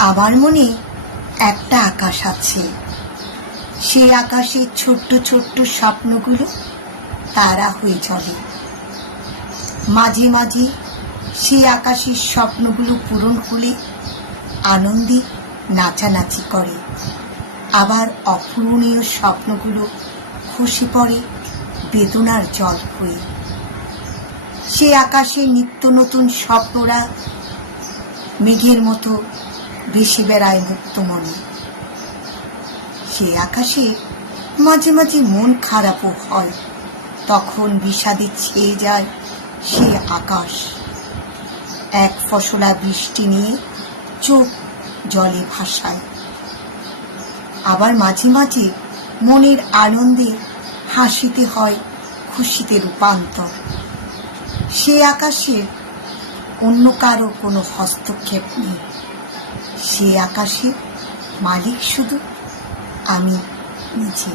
আমার মনে একটা আকাশ আছে। সেই আকাশে ছোট্ট ছোট্ট স্বপ্নগুলো তারা হয়ে চলে। মাঝে মাঝে সেই আকাশের স্বপ্নগুলো পূরণ হলে আনন্দে নাচানাচি করে। আবার অপূরণীয় স্বপ্নগুলো খসে পড়ে বেদনার জল হয়ে। সে আকাশে নিত্য নতুন স্বপ্নরা মেঘের মতো ভেসে বেড়ায় মুক্ত মনে। সে আকাশে মাঝে মাঝে মন খারাপও হয়। তখন বিষাদে ছেয়ে যায় সে আকাশ। এক ফসলা বৃষ্টি নিয়ে চোখ জলে ভাসায়। আবার মাঝে মাঝে মনের আনন্দে হাসিতে হয় খুশিতে রূপান্তর। সে আকাশের অন্য কারও কোনো হস্তক্ষেপ নেই। সে আকাশের মালিক শুধু আমি নিজে।